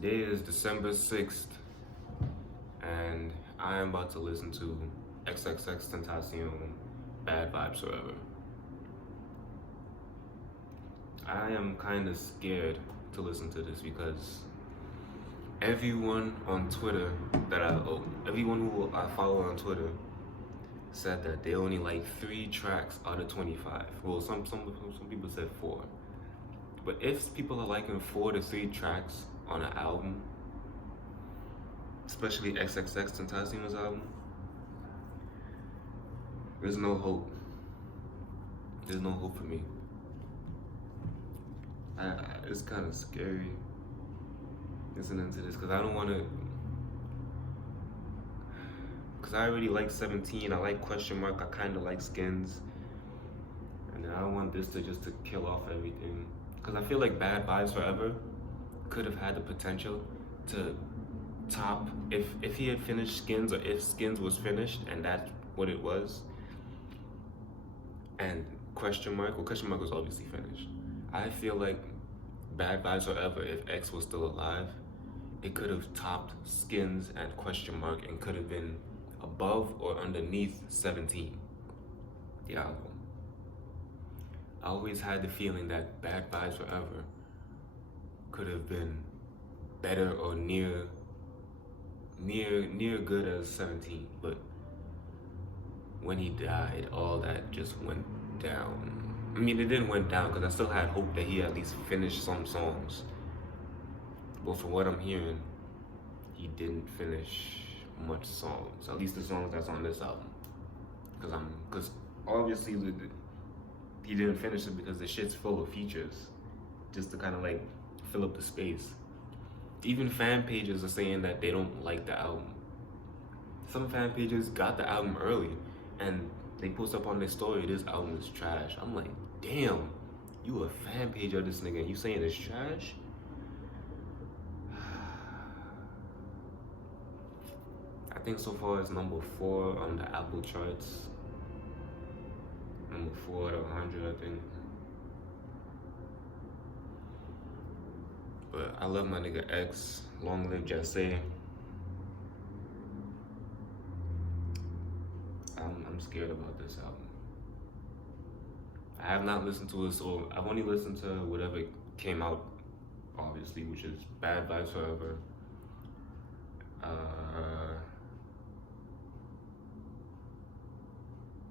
Today is December 6th, and I am about to listen to Xxxtentacion Badvibesforever. I am kind of scared to listen to this because everyone on Twitter everyone who I follow on Twitter said that they only like 3 tracks out of 25. Well, some people said 4. But if people are liking 4 to 3 tracks on an album, especially Xxxtentacion's album, there's no hope. There's no hope for me. It's kind of scary listening to this because I don't want to. Because I already like 17, I like Question Mark, I kind of like Skins, and I don't want this to kill off everything. Because I feel like Badvibesforever could have had the potential to top if he had finished Skins, or if Skins was finished and that's what it was. And Question Mark was obviously finished. I feel like Badvibesforever, if X was still alive, it could have topped Skins and Question Mark and could have been above or underneath 17, the album. I always had the feeling that Badvibesforever could have been better or near good as 17, but when he died, all that just went down. I mean, it didn't went down because I still had hope that he at least finished some songs. But from what I'm hearing, he didn't finish much songs. At least the songs that's on this album. Because obviously he didn't finish it because the shit's full of features, just to kind of like fill up the space. Even fan pages are saying that they don't like the album. Some fan pages got the album early and they post up on their story, this album is trash. I'm like, damn, you a fan page of this nigga and you saying it's trash? I think so far it's number 4 on the Apple charts. Number 4 out of 100, I think. But I love my nigga X. Long live Jesse. I'm scared about this album. I have not listened to it, so I've only listened to whatever came out, obviously, which is Badvibesforever.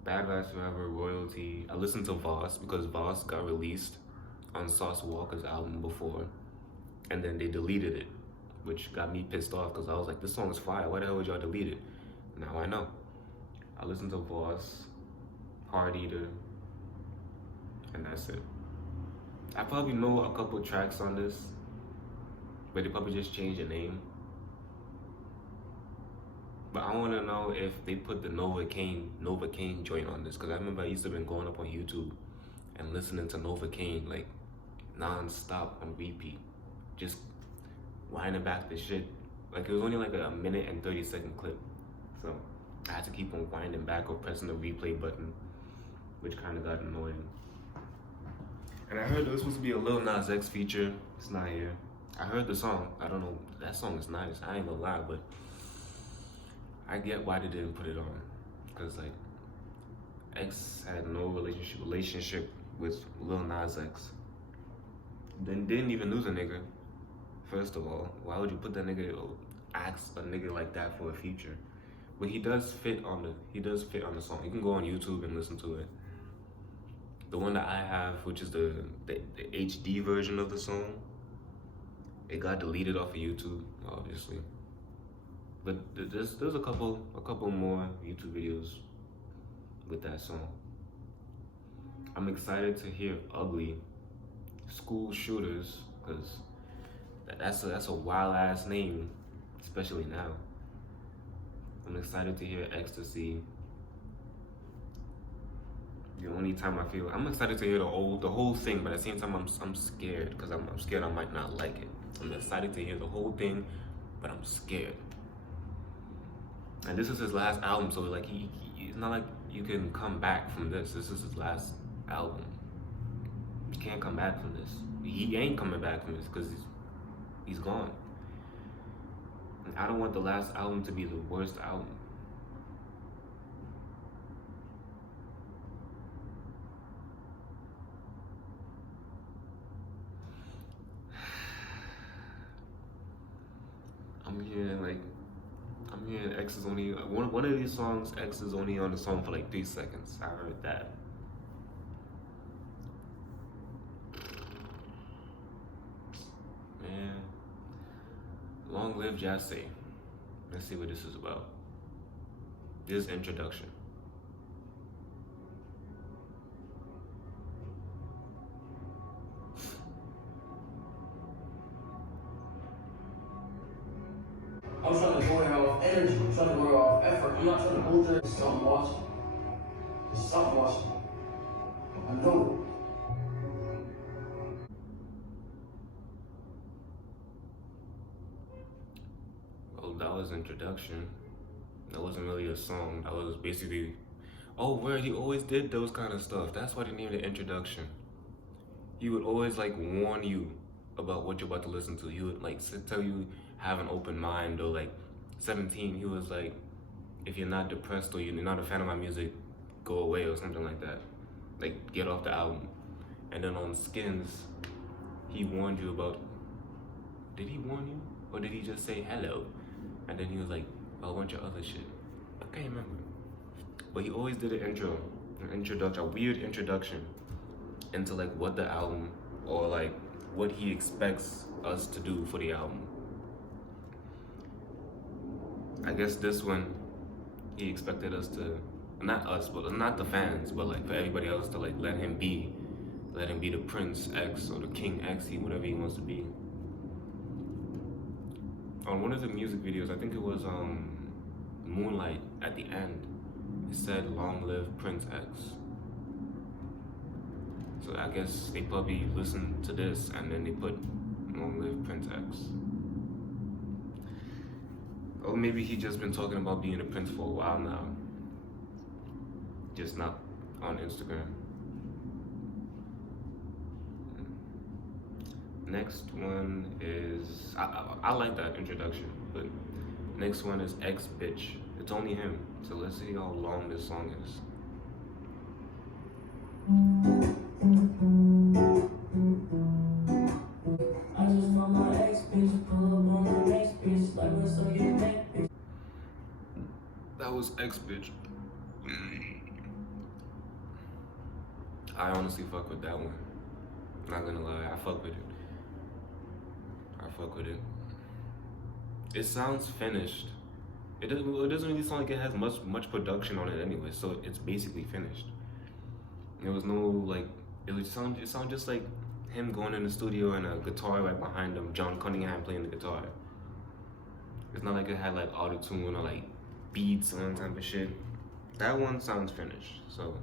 Badvibesforever, Royalty. I listened to Voss because Voss got released on Sauce Walker's album before, and then they deleted it, which got me pissed off because I was like, this song is fire, why the hell would y'all delete it? Now I know. I listened to Voss, Hard Eater, and that's it. I probably know a couple tracks on this, but they probably just changed the name. But I want to know if they put the Novocaine joint on this, because I remember I used to have been going up on YouTube and listening to Novocaine like non-stop on repeat, just winding back the shit. Like it was only like a minute and 30-second clip, so I had to keep on winding back or pressing the replay button, which kind of got annoying. And I heard there was supposed to be a Lil Nas X feature. It's not here. I heard the song. I don't know. That song is nice. I ain't gonna lie, but I get why they didn't put it on. Because like X had no relationship with Lil Nas X. Then didn't even lose a nigga. First of all, why would you put that nigga or ask a nigga like that for a feature? But he does fit on the song. You can go on YouTube and listen to it. The one that I have, which is the HD version of the song, it got deleted off of YouTube, obviously. But there's a couple more YouTube videos with that song. I'm excited to hear Ugly, School Shooters, because that's a wild ass name, especially now. I'm excited to hear Ecstasy. The only time I'm excited to hear the whole thing, but at the same time I'm scared because I'm scared I might not like it. I'm excited to hear the whole thing, but I'm scared. And this is his last album, so like it's not like you can come back from this. This is his last album. You can't come back from this. He ain't coming back from this because he's gone. I don't want the last album to be the worst album. I'm hearing X is only one of these songs. X is only on the song for like 3 seconds. I heard that. Man, long live Jassy. Let's see what this is about. This introduction. I'm trying to go here off energy. I'm trying to go here off effort. I'm not trying to go there. There's something watching. There's something watching. I know it. Well, that was introduction. That wasn't really a song. That was basically, oh, where he always did those kind of stuff. That's why they named it introduction. He would always like warn you about what you're about to listen to. He would like tell you have an open mind, or like 17, he was like, if you're not depressed or you're not a fan of my music, go away or something like that. Like, get off the album. And then on Skins, he warned you about, did he warn you? Or did he just say hello? And then he was like, a bunch of other shit. I can't remember. But he always did an introduction, a weird introduction into like what the album, or like what he expects us to do for the album. I guess this one, he expected us to, not us, but not the fans, but like for everybody else to like let him be the Prince X or the King X, whatever he wants to be. On one of the music videos, I think it was Moonlight, at the end, it said long live Prince X. So I guess they probably listened to this and then they put long live Prince X. Or maybe he just been talking about being a prince for a while now. Just not on Instagram. Next one is, I like that introduction, but next one is X Bitch. It's only him. So let's see how long this song is. I just want my ex bitch, pull up on my next bitch, like what's up, get neck bitch. That was X Bitch. I honestly fuck with that one. Not gonna lie, I fuck with it. It sounds finished. It doesn't really sound like it has much production on it anyway, so it's basically finished. There was no like, it sound just like him going in the studio and a guitar right behind him, John Cunningham playing the guitar. It's not like it had like auto-tune or like beats and that type of shit. That one sounds finished. So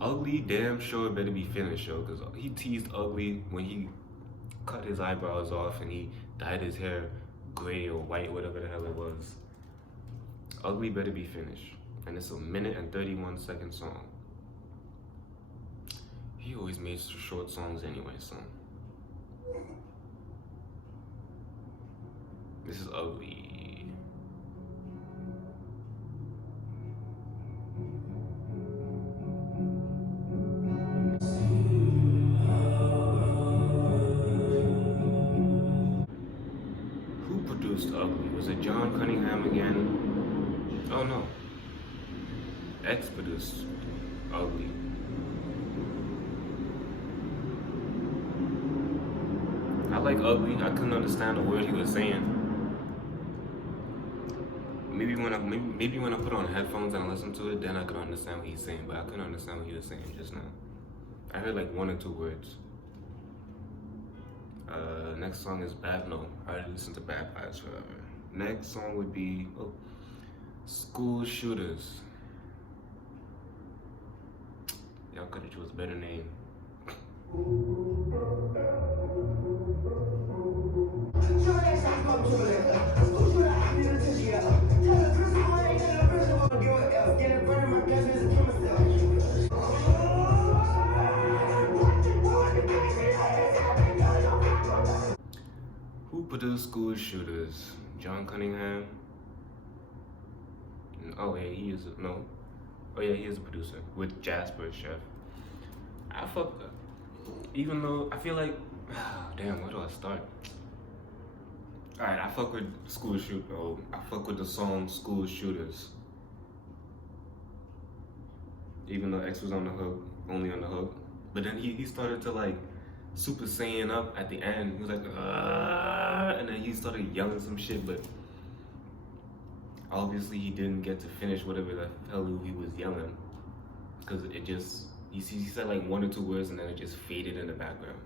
Ugly, damn sure better be finished, yo, because he teased Ugly when he cut his eyebrows off and he dyed his hair gray or white, whatever the hell it was. Ugly better be finished. And it's a 1:31 song. He always made short songs anyway, so. This is Ugly. Who produced Ugly? Was it John Cunningham again? Oh no. X produced Ugly. I like Ugly. I couldn't understand the word he was saying. Maybe when I put on headphones and I listen to it, then I could understand what he's saying. But I couldn't understand what he was saying just now. I heard like 1 or 2 words. Next song is Bad. No, I already listened to Badvibesforever. Next song would be School Shooters. Y'all could have chose a better name. Who produced School Shooters? John Cunningham. Oh yeah, he is no. Oh yeah, he is a producer with Jasper Chef. I fuck. Even though I feel like, damn, where do I start? All right, I fuck with School Shoot. Oh, I fuck with the song School Shooters. Even though X was on the hook, only on the hook, but then he started to like Super Saiyan up at the end. He was like, and then he started yelling some shit, but obviously he didn't get to finish whatever the hell he was yelling, because it just he said like 1 or 2 words and then it just faded in the background.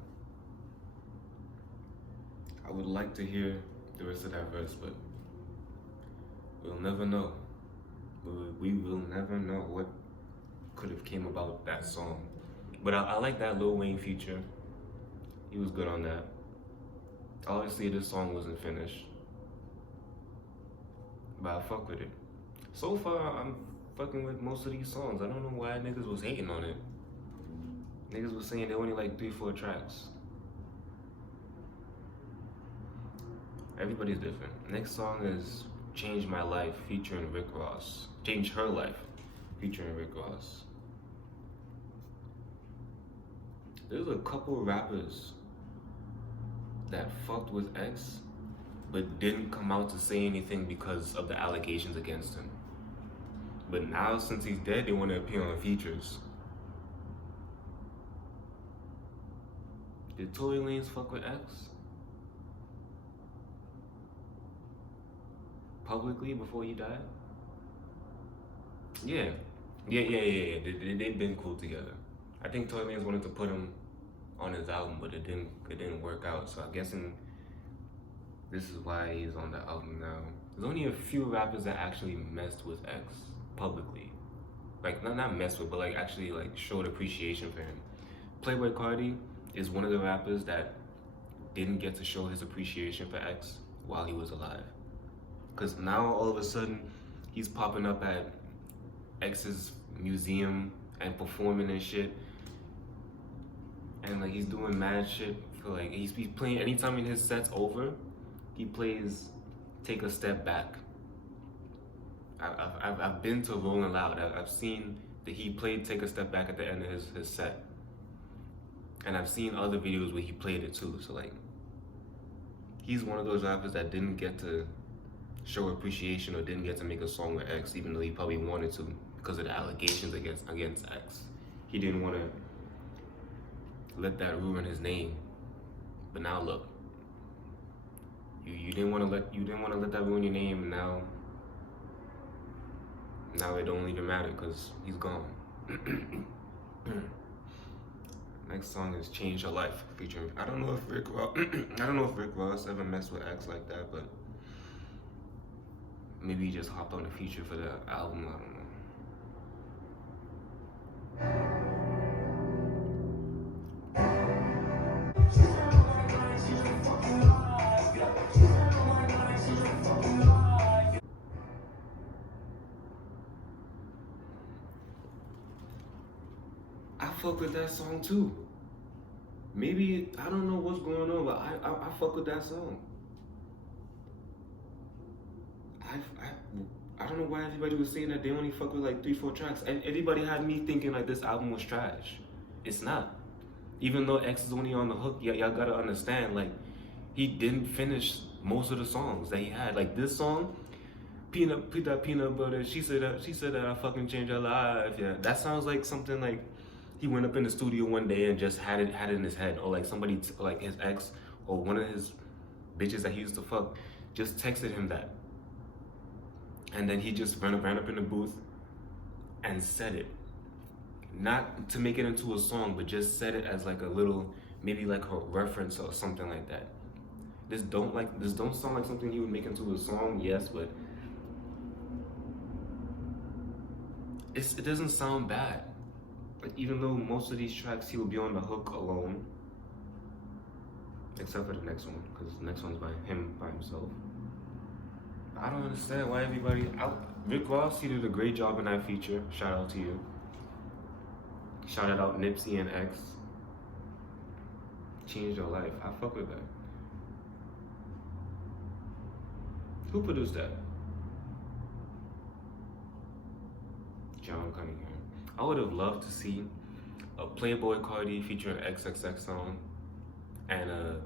I would like to hear the rest of that verse, but we'll never know. We will never know what could have came about that song. But I like that Lil Wayne feature. He was good on that. Obviously this song wasn't finished, but I fuck with it. So far I'm fucking with most of these songs. I don't know why niggas was hating on it. Niggas was saying they only like 3-4 tracks. Everybody's different. Next song is Change My Life featuring Rick Ross. Change Her Life featuring Rick Ross. There's a couple rappers that fucked with X but didn't come out to say anything because of the allegations against him. But now since he's dead, they want to appear on features. Did Tory Lanez fuck with X? Publicly before he died? Yeah. They've been cool together. I think Tory Lanez wanted to put him on his album, but it didn't work out. So I'm guessing this is why he's on the album now. There's only a few rappers that actually messed with X publicly. Like not messed with, but like actually like showed appreciation for him. Playboi Carti is one of the rappers that didn't get to show his appreciation for X while he was alive. Cause now all of a sudden he's popping up at X's museum and performing and shit. And like he's doing mad shit for like he's playing anytime in his set's over, he plays Take a Step Back. I've been to Rolling Loud. I've seen that he played Take a Step Back at the end of his set. And I've seen other videos where he played it too. So like he's one of those rappers that didn't get to show appreciation or didn't get to make a song with X, even though he probably wanted to because of the allegations against X. He didn't want to let that ruin his name. But now look, you didn't want to let that ruin your name, and now it don't even matter because he's gone. Next song is Change Your Life featuring I don't know if Rick Ross ever messed with X like that, but maybe he just hopped on the feature for the album, I don't know. I fuck with that song too. Maybe, I don't know what's going on, but I fuck with that song. I don't know why everybody was saying that they only fuck with like 3-4 tracks. And everybody had me thinking like this album was trash. It's not. Even though X is only on the hook, y'all gotta understand, like, he didn't finish most of the songs that he had. Like this song, peanut butter, she said that I fucking changed her life. Yeah, that sounds like something like he went up in the studio one day and just had it in his head, or like somebody like his ex or one of his bitches that he used to fuck just texted him that. And then he just ran up in the booth and said it. Not to make it into a song, but just said it as like a little, maybe like a reference or something like that. This don't sound like something he would make into a song, yes, but it doesn't sound bad. Like even though most of these tracks he will be on the hook alone, except for the next one, because the next one's by himself. I don't understand why everybody. Rick Ross, he did a great job in that feature. Shout out to you. Shouted out Nipsey and X. Changed Your Life. I fuck with that. Who produced that? John Cunningham. I would have loved to see a Playboy Cardi featuring XXX song and an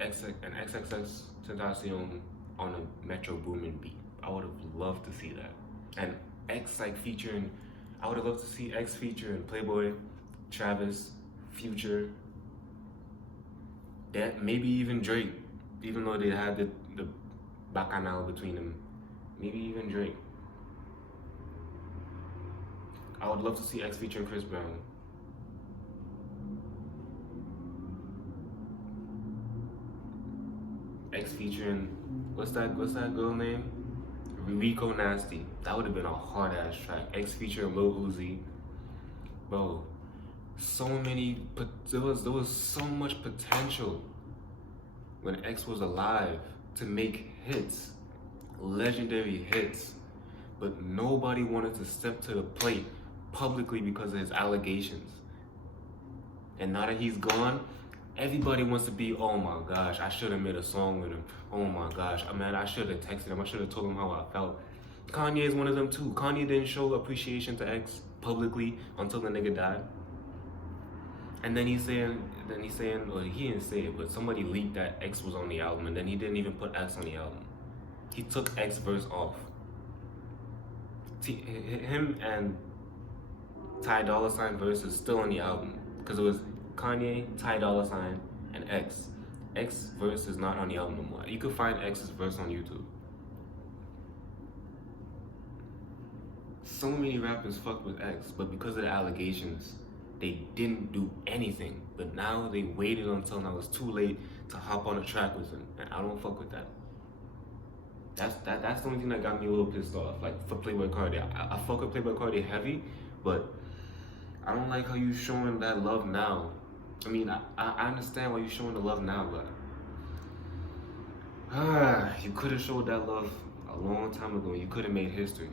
XXX Tentacion on a Metro Boomin beat. I would have loved to see that. And X like featuring, I would have loved to see X featuring Playboy, Travis, Future, that maybe even Drake, even though they had the bacchanal between them, maybe even Drake. I would love to see X featuring Chris Brown. X featuring what's that girl name? Rico Nasty. That would have been a hard ass track. X featuring Lil Uzi. Bro, so many, but there was so much potential when X was alive to make hits, legendary hits, but nobody wanted to step to the plate publicly because of his allegations. And now that he's gone, everybody wants to be, oh my gosh, I should have made a song with him. Oh my gosh, man, I should have texted him. I should have told him how I felt. Kanye is one of them too. Kanye didn't show appreciation to X publicly until the nigga died. And then he's saying, well, he didn't say it, but somebody leaked that X was on the album, and then he didn't even put X on the album. He took X verse off. Him and Ty Dolla $ign verse is still on the album because it was Kanye, Ty Dolla $ign, and X. X verse is not on the album no more. You could find X's verse on YouTube. So many rappers fuck with X, but because of the allegations, they didn't do anything. But now they waited until now it's too late to hop on a track with him, and I don't fuck with that. That's the only thing that got me a little pissed off. Like for Playboy Cardi, I fuck with Playboy Cardi heavy, but I don't like how you showing that love now. I mean, I understand why you showing the love now, but you could have showed that love a long time ago. You could have made history.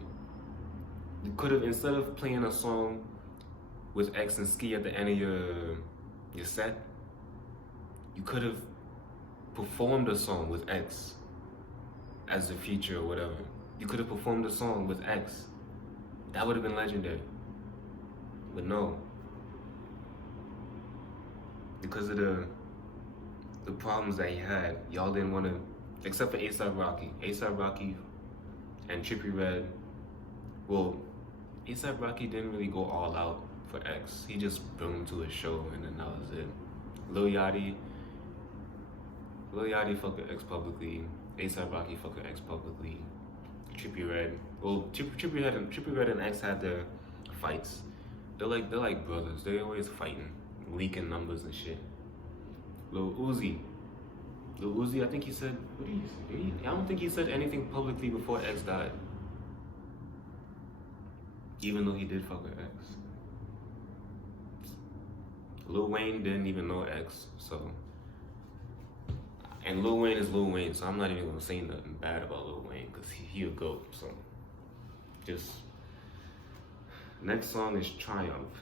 You could have, instead of playing a song with X and Ski at the end of your set, you could have performed a song with X as the feature or whatever. You could have performed a song with X. That would have been legendary. But no. Because of the problems that he had, y'all didn't want to, except for A$AP Rocky. A$AP Rocky and Trippie Redd. Well, A$AP Rocky didn't really go all out for X. He just brought him to a show and then that was it. Lil Yachty fucked with X publicly. A$AP Rocky fucked with X publicly. Trippie Redd. Well, Trippie Redd and X had their fights. They're like brothers. They're always fighting, leaking numbers and shit. Lil Uzi, I think he said, what did he say? I don't think he said anything publicly before X died. Even though he did fuck with X. Lil Wayne didn't even know X, so. And Lil Wayne is Lil Wayne, so I'm not even gonna say nothing bad about Lil Wayne, because he a GOAT, so. Just. Next song is Triumph.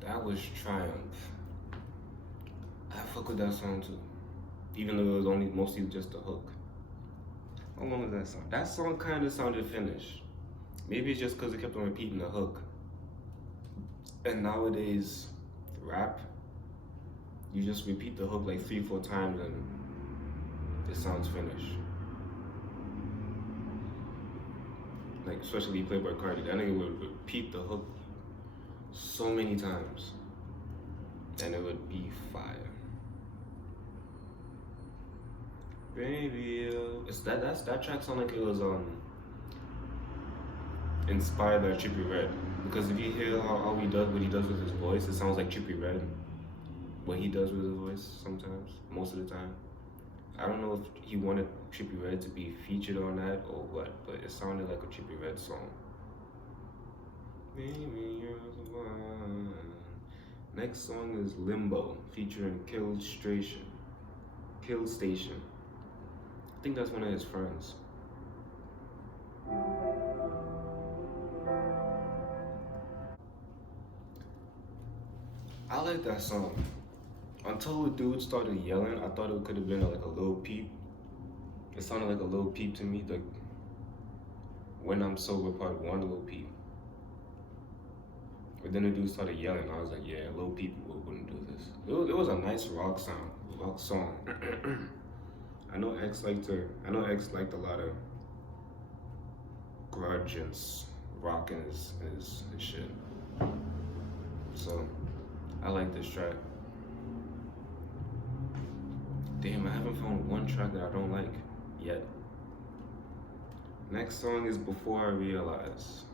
That was Triumph. I fuck with that song too. Even though it was only mostly just the hook. How long was that song? That song kind of sounded finished. Maybe it's just because it kept on repeating the hook. And nowadays, rap, you just repeat the hook like 3-4 times and it sounds finished. Like, especially Playboy Cardi, that nigga would repeat the hook so many times and it would be fire. Baby, that track sounded like it was inspired by Trippie Redd, because if you hear what he does with his voice, it sounds like Trippie Redd. What he does with his voice sometimes, most of the time. I don't know if he wanted Trippie Redd to be featured on that or what, but it sounded like a Trippie Redd song. Baby, you're the one. Next song is Limbo, featuring Kill Station. I think that's one of his friends. I like that song. Until the dude started yelling, I thought it could have been like a Lil Peep. It sounded like a Lil Peep to me, like When I'm Sober Part 1 Lil Peep. But then the dude started yelling. I was like, yeah, Lil Peep wouldn't do this. It was a nice rock song. I know X liked a lot of grudge and rock in his shit. So I like this track. Damn, I haven't found one track that I don't like yet. Next song is Before I Realize.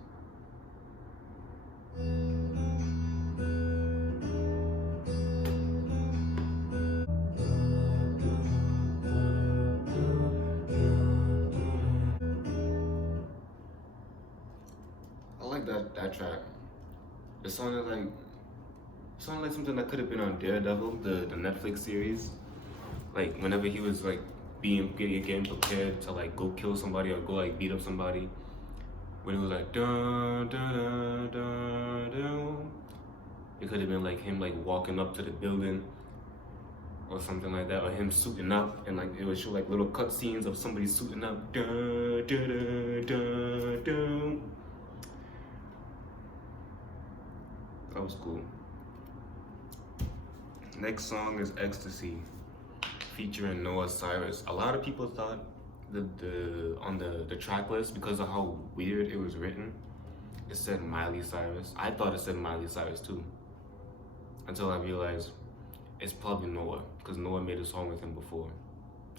I like that track. It sounded like something that could have been on Daredevil, the Netflix series. Like whenever he was like getting prepared to like go kill somebody or go like beat up somebody, when it was like dun dun dun dun dun, it could have been like him like walking up to the building or something like that, or him suiting up, and like it would show like little cut scenes of somebody suiting up. Dun dun dun dun dun. That was cool. Next song is Ecstasy, featuring Noah Cyrus. A lot of people thought on the track list, because of how weird it was written, it said Miley Cyrus. I thought it said Miley Cyrus too, until I realized it's probably Noah, because Noah made a song with him before,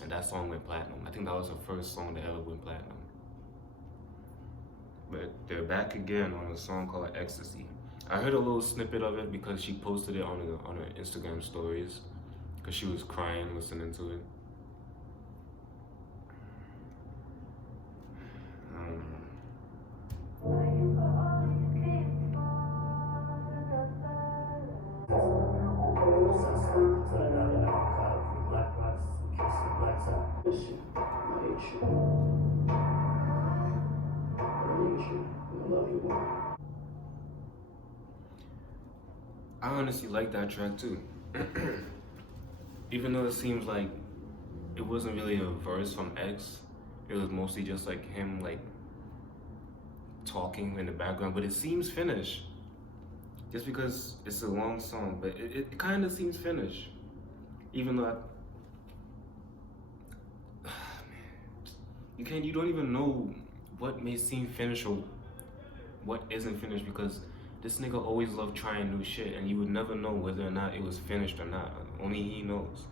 and that song went platinum. I think that was the first song that ever went platinum. But they're back again on a song called Ecstasy. I heard a little snippet of it because she posted it on her Instagram stories, because she was crying listening to it. I honestly like that track too. Even though it seems like it wasn't really a verse from X, it was mostly just like him like talking in the background, but it seems finished. Just because it's a long song, but it kind of seems finished. Even though you don't even know what may seem finished or what isn't finished, because this nigga always loved trying new shit, and you would never know whether or not it was finished or not. Only he knows.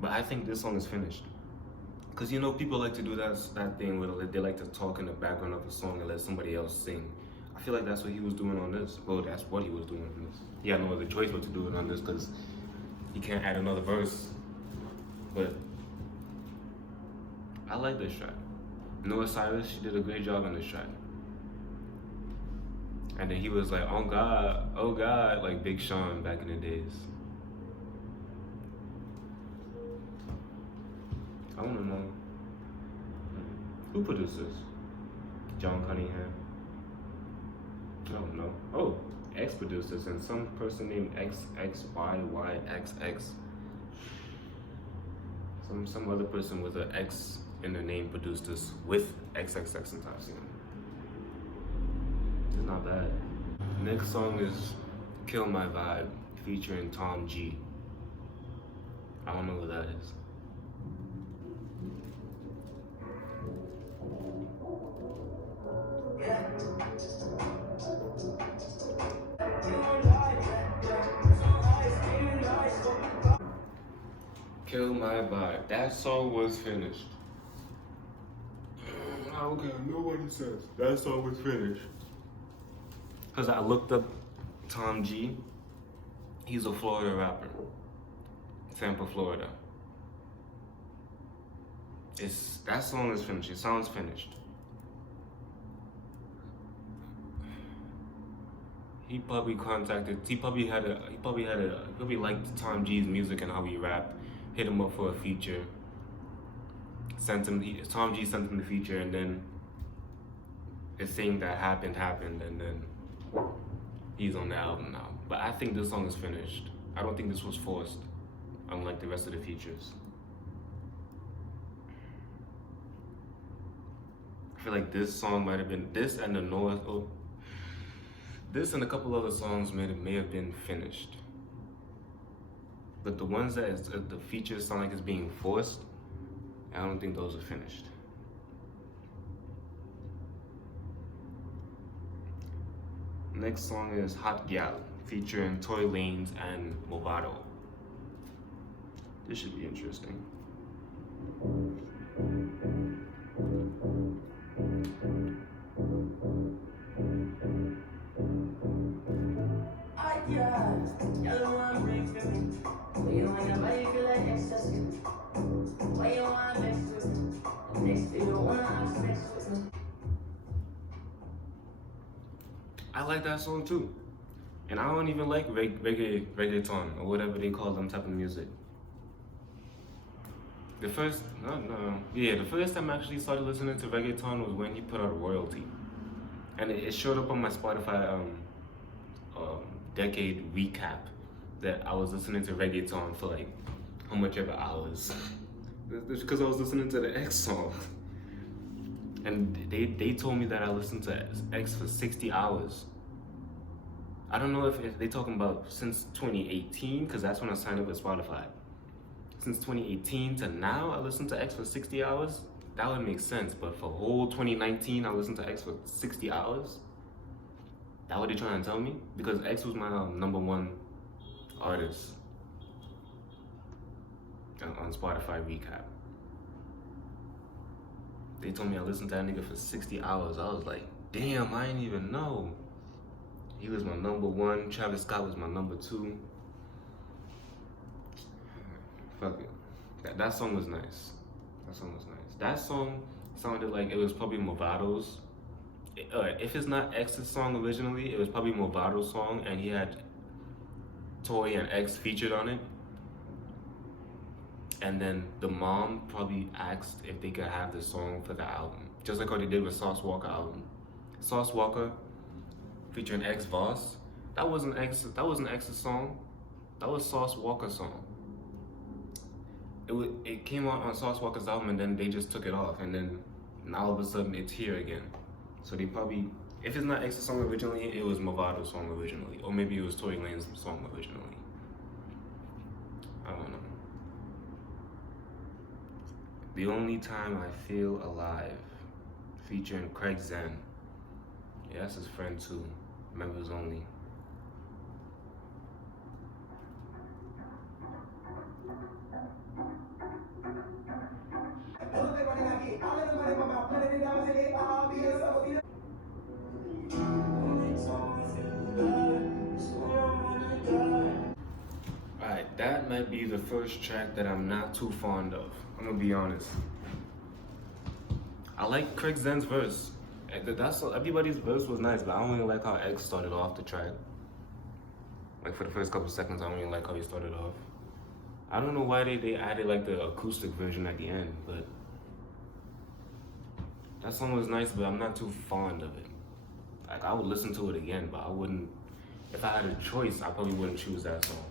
But I think this song is finished. Because you know, people like to do that thing where they like to talk in the background of the song and let somebody else sing. I feel like that's what he was doing on this. Well, that's what he was doing on this. He had no other choice but to do it on this, because he can't add another verse. But I like this track. Noah Cyrus, she did a great job on this track. And then he was like, oh God, like Big Sean back in the days. I wanna know, who produced this? John Cunningham? I don't know. Oh, X produced this, and some person named XXYYXX. Some other person with an X in their name produced this with Xxtentacion. It's not bad. Next song is Kill My Vibe, featuring Tom G. I don't know who that is. Kill My Vibe. That song was finished. I don't care, nobody says. That song was finished. Because I looked up Tom G. He's a Florida rapper. Tampa, Florida. That song is finished. It sounds finished. He probably liked Tom G's music and how he rapped, hit him up for a feature, Tom G sent him the feature, and then it's saying that happened, and then he's on the album now. But I think this song is finished. I don't think this was forced, unlike the rest of the features. I feel like this song might have been, this and the Noah, this and a couple other songs may have been finished. But the ones that the features sound like it's being forced, I don't think those are finished. Next song is Hot Gal, featuring Tory Lanez and Movado. This should be interesting. I like that song too. And I don't even like reggaeton or whatever they call them type of music. The first time I actually started listening to reggaeton was when he put out Royalty. And it showed up on my Spotify decade recap that I was listening to reggaeton for like how much ever hours. It's because I was listening to the X song. And they told me that I listened to X for 60 hours. I don't know if they're talking about since 2018, because that's when I signed up with Spotify. Since 2018 to now, I listened to X for 60 hours. That would make sense, but for whole 2019, I listened to X for 60 hours? That what they trying to tell me? Because X was my #1 artist on Spotify recap. They told me I listened to that nigga for 60 hours. I was like, damn, I didn't even know. He was my #1. Travis Scott was my #2. Fuck it. That song was nice. That song sounded like it was probably Movado's. If it's not X's song originally, it was probably Movado's song, and he had Tory and X featured on it. And then the mom probably asked if they could have the song for the album, just like how they did with Sauce Walka album. Sauce Walka featuring X Voss. That wasn't X's song. That was Sauce Walka's song. It came out on Sauce Walka's album, and then they just took it off, and then now all of a sudden it's here again. So they probably, if it's not X's song originally, it was Movado's song originally, or maybe it was Tory Lanez's song originally. I don't know. The Only Time I Feel Alive, featuring Craig Zen. Yeah, that's his friend too. Members only. Alright, that might be the first track that I'm not too fond of. I'm gonna be honest. I like Craig Zen's verse. Everybody's verse was nice, but I don't really like how X started off the track. Like for the first couple seconds, I don't really like how he started off. I don't know why they added like the acoustic version at the end, but that song was nice, but I'm not too fond of it. Like I would listen to it again, but I wouldn't, if I had a choice, I probably wouldn't choose that song.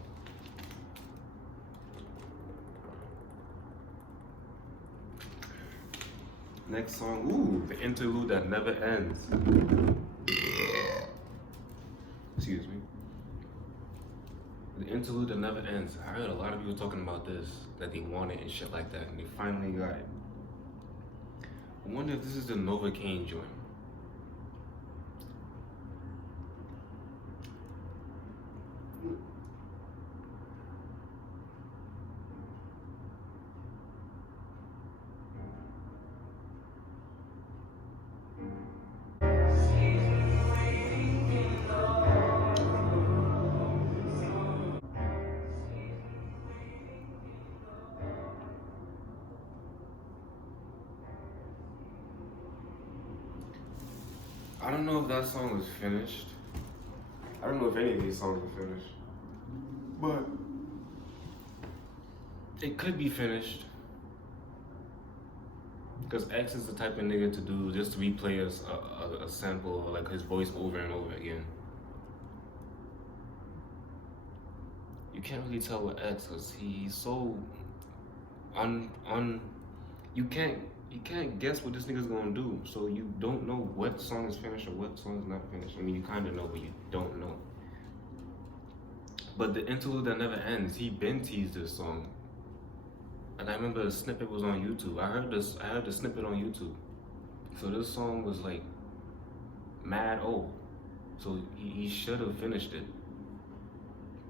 Next song, ooh, the interlude that never ends. Excuse me. The interlude that never ends. I heard a lot of people talking about this, that they want it and shit like that, and they finally got it. I wonder if this is the Novocaine joint. I don't know if that song was finished. I don't know if any of these songs are finished. But it could be finished. Because X is the type of nigga to do just replay a sample or like his voice over and over again. You can't really tell with X because he's so you can't guess what this nigga's gonna do. So you don't know what song is finished or what song is not finished. I mean, you kind of know, but you don't know. But the interlude that never ends, he been teased this song. And I remember the snippet was on YouTube. I heard the snippet on YouTube. So this song was like mad old. So he should have finished it.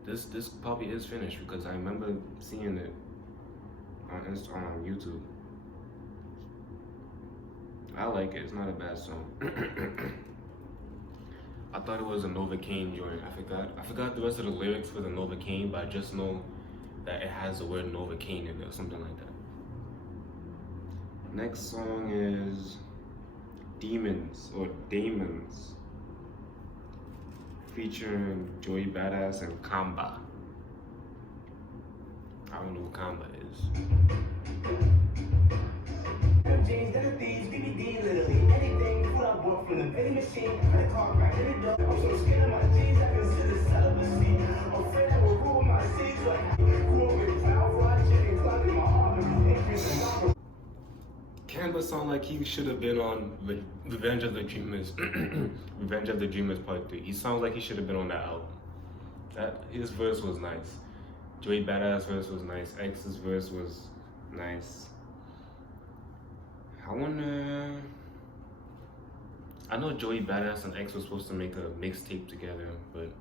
This probably is finished because I remember seeing it on YouTube. I like it. It's not a bad song. I thought it was a Novocaine joint. I forgot the rest of the lyrics for the Novocaine, but I just know that it has the word Novocaine in it or something like that. Next song is Demons or Damons, featuring Joey Badass and Kamba. I don't know who Kamba is. James, the thieves, BBD, literally anything. Food I bought from the vending machine, the car crack in the door. I'm so scared of my jeans, I consider celibacy. I'm afraid I will ruin my seeds like grew up with cloud fried chicken, clogging my heart with increase in my. Kamba sound like he should have been on Revenge of the Dreamers, Revenge of the Dreamers Part 3. He sounds like he should have been on that album. His verse was nice. Joey Badass verse was nice. X's verse was nice. I know Joey Badass and X were supposed to make a mixtape together, but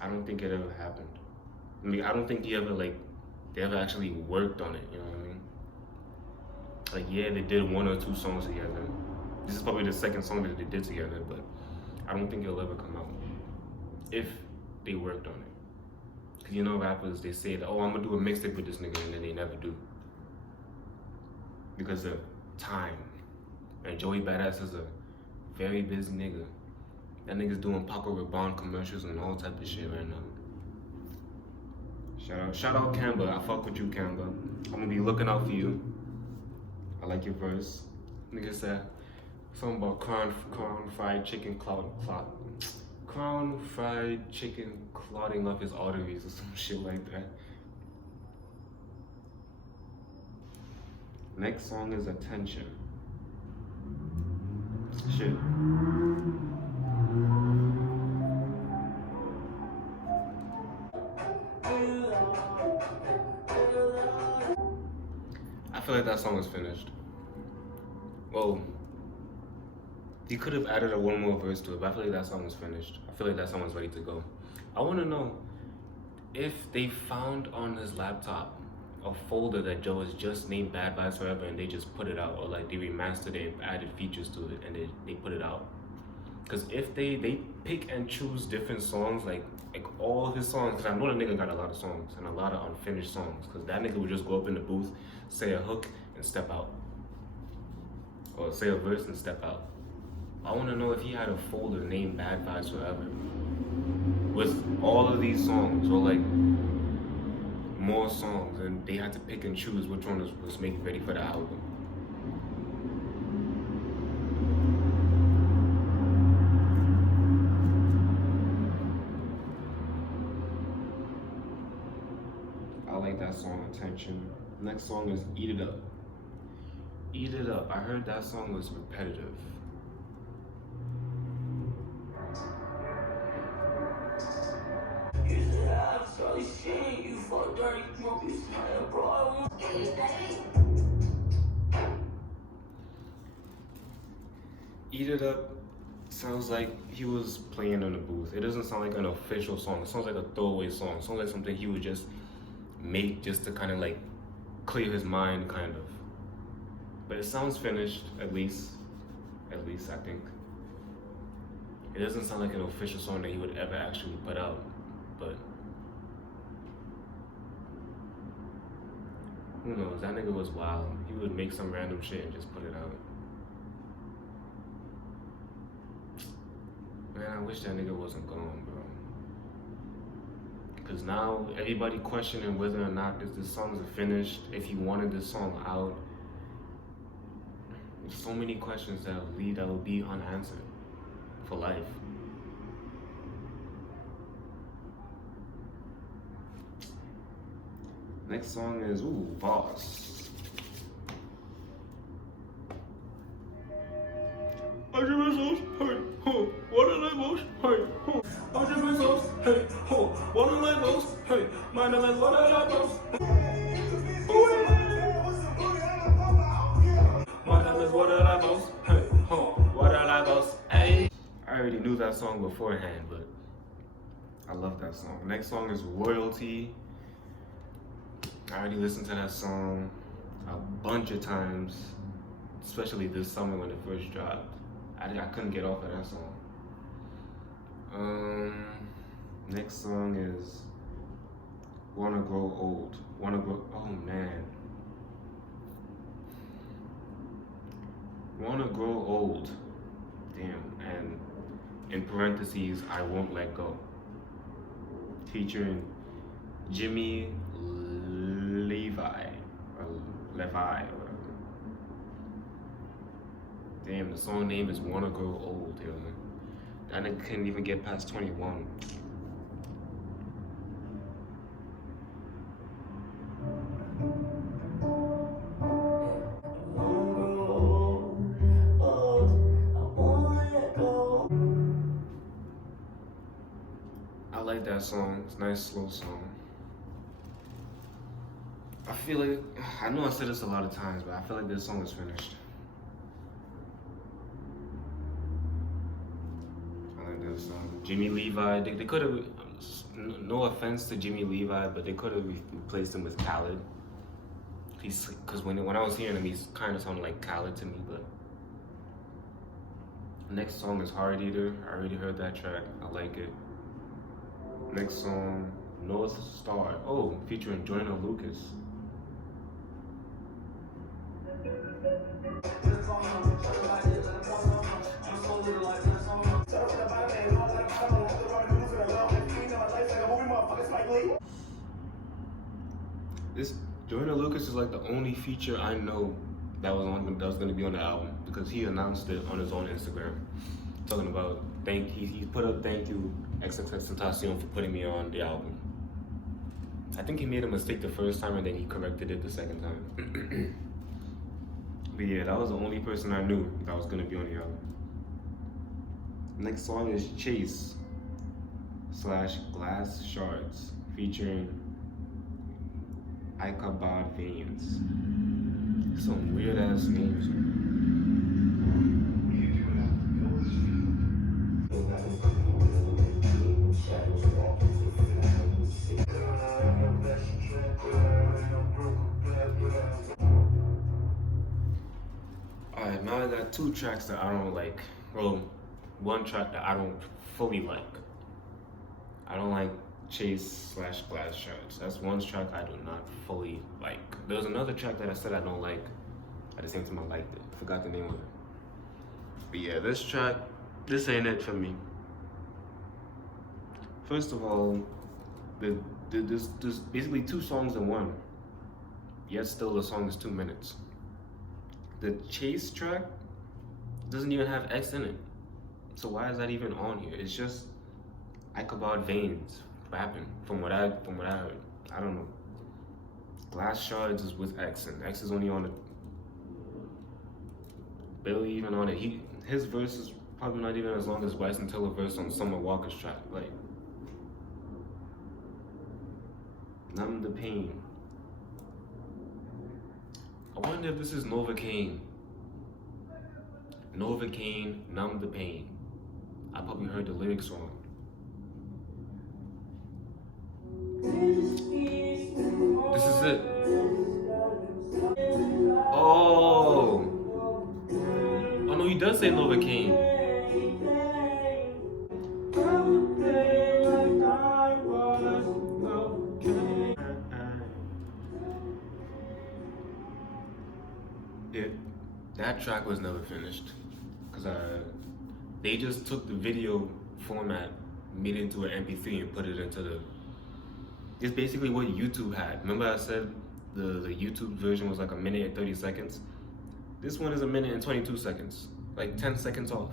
I don't think it ever happened. I mean, I don't think they ever actually worked on it, you know what I mean? Like, yeah, they did 1 or 2 songs together. This is probably the second song that they did together, but I don't think it'll ever come out if they worked on it. Cause you know rappers, they say that, oh, I'm gonna do a mixtape with this nigga, and then they never do. Because of time. And Joey Badass is a very busy nigga. That nigga's doing Paco Rabanne commercials and all type of shit right now. Shout out Kamba. I fuck with you, Kamba. I'm gonna be looking out for you. I like your verse. Nigga said something about crown fried chicken clotting up his arteries or some shit like that. Next song is Attention. Shit. I feel like that song is finished. Well, he could have added one more verse to it, but I feel like that song is finished. I feel like that song is ready to go. I want to know if they found on his laptop a folder that Joe has just named Bad Vibes Forever and they just put it out, or like they remastered it, added features to it, and they put it out. Because if they pick and choose different songs, like all of his songs, because I know the nigga got a lot of songs and a lot of unfinished songs, because that nigga would just go up in the booth, say a hook, and step out. Or say a verse and step out. I want to know if he had a folder named Bad Vibes Forever with all of these songs, or like more songs, and they had to pick and choose which one was made ready for the album. I like that song, Attention. Next song is Eat It Up. Eat It Up. I heard that song was repetitive. Eat It Up sounds like he was playing in the booth. It doesn't sound like an official song. It sounds like a throwaway song. It sounds like something he would just make just to kind of like clear his mind, kind of. But it sounds finished, at least I think. It doesn't sound like an official song that he would ever actually put out, but who knows? That nigga was wild. He would make some random shit and just put it out. Man, I wish that nigga wasn't gone, bro. Because now everybody questioning whether or not this song's finished, if he wanted this song out. so many questions that will be unanswered for life. Next song is Boss. Hey, ho, what are labels? Hey, ho, hey, ho, what are labels? Hey, my name is what are labels? My name is what are labels? Hey, ho, what are labels? Hey. I already knew that song beforehand, but I love that song. Next song is Royalty. I already listened to that song a bunch of times, especially this summer when it first dropped. I couldn't get off of that song. Next song is Wanna Grow Old. Oh man. Wanna Grow Old. Damn. And in parentheses, I Won't Let Go. Featuring Jimmy Levi or whatever. Damn, the song name is Wanna Grow Old, yo. That nigga couldn't even get past 21. I like that song. It's a nice slow song. I feel like, I know I said this a lot of times, but I feel like this song is finished. I like this song. Jimmy Levi, they could have, no offense to Jimmy Levi, but they could have replaced him with Khaled. Because when I was hearing him, he's kind of sounded like Khaled to me, but. Next song is Hard Eater. I already heard that track. I like it. Next song, North Star. Oh, featuring Joyner Lucas. This Joyner Lucas is like the only feature I know that was gonna be on the album, because he announced it on his own Instagram, talking about he put up thank you Xxxtentacion for putting me on the album. I think he made a mistake the first time and then he corrected it the second time. But yeah, that was the only person I knew that was gonna be on the album. Next song is Chase / Glass Shards featuring Ichabod Veins. Some weird ass names. Alright, now I got two tracks that I don't like. Well, one track that I don't fully like. I don't like Chase / Glass Shards. That's one track I do not fully like. There's another track that I said I don't like. At the same time, I liked it. Forgot the name of it. But yeah, this track, this ain't it for me. First of all, there's basically two songs in one. Yet still the song is 2 minutes. The Chase track doesn't even have X in it. So why is that even on here? It's just Ichabod Veins rapping, from what I heard. I don't know. Glass Shards is with X, and X is only on it. Barely even on it. His verse is probably not even as long as Bryson Tiller verse on Summer Walker's track. Like, Numb the Pain. I wonder if this is Novocaine. Novocaine, Numb the Pain. I probably heard the lyrics wrong. This is it. Oh no, he does say Novocaine. That track was never finished, because they just took the video format, made it into an MP3 and put it into it's basically what YouTube had. Remember I said the YouTube version was like 1 minute and 30 seconds? This one is 1 minute and 22 seconds, like 10 seconds off.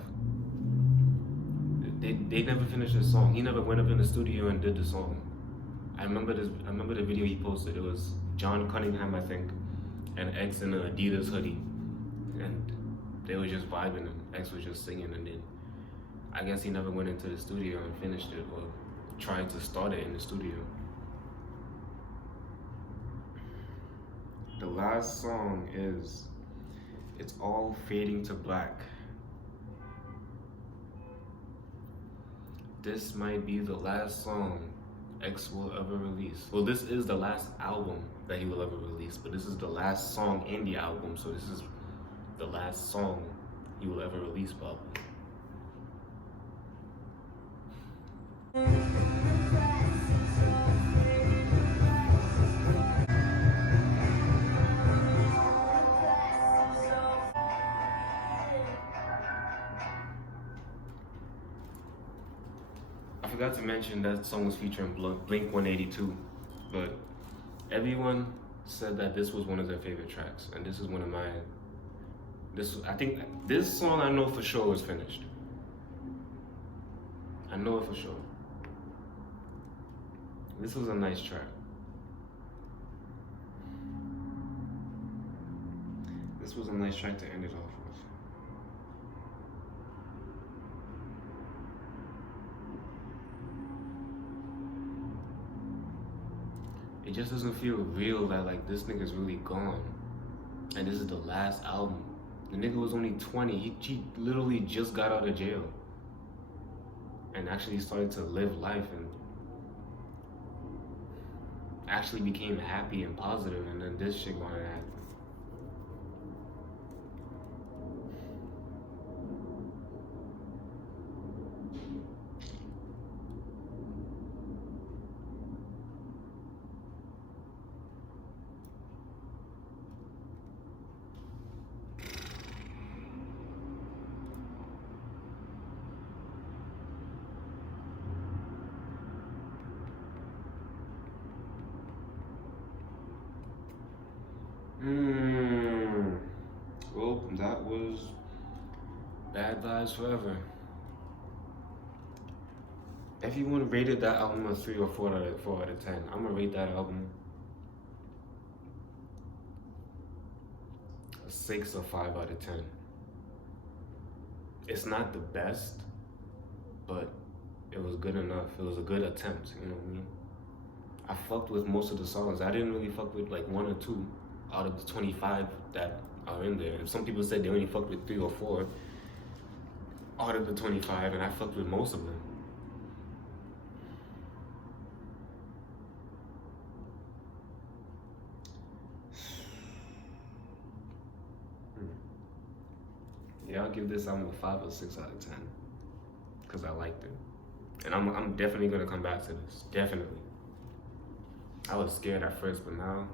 They never finished this song. He never went up in the studio and did the song. I remember the video he posted. It was John Cunningham, I think, and X in an Adidas hoodie, and they were just vibing and X was just singing. And then I guess he never went into the studio and finished it or tried to start it in the studio. The last song is It's All Fading to Black. This might be the last song X will ever release. Well, this is the last album that he will ever release, but this is the last song in the album, so this is the last song he will ever release, probably. I forgot to mention that song was featuring Blink 182, but everyone said that this was one of their favorite tracks, and this is one of my. I think this song I know for sure is finished. I know it for sure. This was a nice track. This was a nice track to end it off with. It just doesn't feel real that like this nigga's really gone. And this is the last album. The nigga was only 20. He literally just got out of jail. And actually started to live life and actually became happy and positive, and then this shit gonna happen. Well, that was Bad Vibes Forever. If you would have rated that album a 3 or 4 out of 10, I'm gonna rate that album a 6 or 5 out of 10. It's not the best, but it was good enough. It was a good attempt, you know what I mean? I fucked with most of the songs. I didn't really fuck with like 1 or 2 out of the 25 that are in there. And some people said they only fucked with 3 or 4 out of the 25, and I fucked with most of them. Yeah, I'll give this album a 5 or 6 out of 10 because I liked it, and I'm definitely gonna come back to this. Definitely. I was scared at first, but now.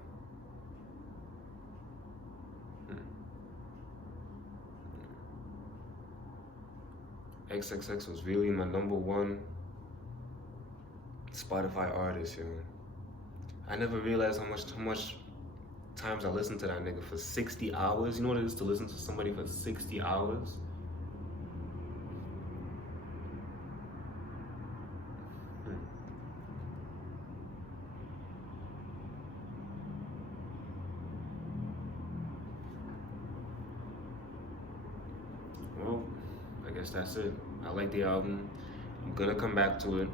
XXX was really my #1 Spotify artist, yo. I never realized how much times I listened to that nigga for 60 hours. You know what it is to listen to somebody for 60 hours? Well, I guess that's it. I like the album. I'm gonna come back to it.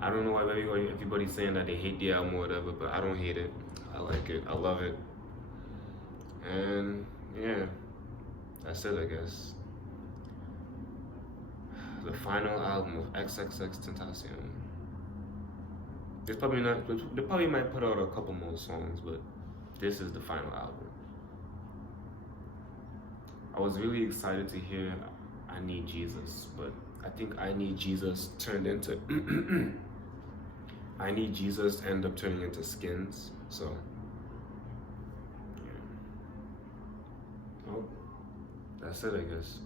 I don't know why everybody's saying that they hate the album or whatever, but I don't hate it. I like it. I love it. And yeah, that's it, I guess. The final album of Xxxtentacion. They probably might put out a couple more songs, but this is the final album. I was really excited to hear I Need Jesus, but I think I Need Jesus turned into I Need Jesus ended up turning into Skins, so yeah. Well, that's it, I guess.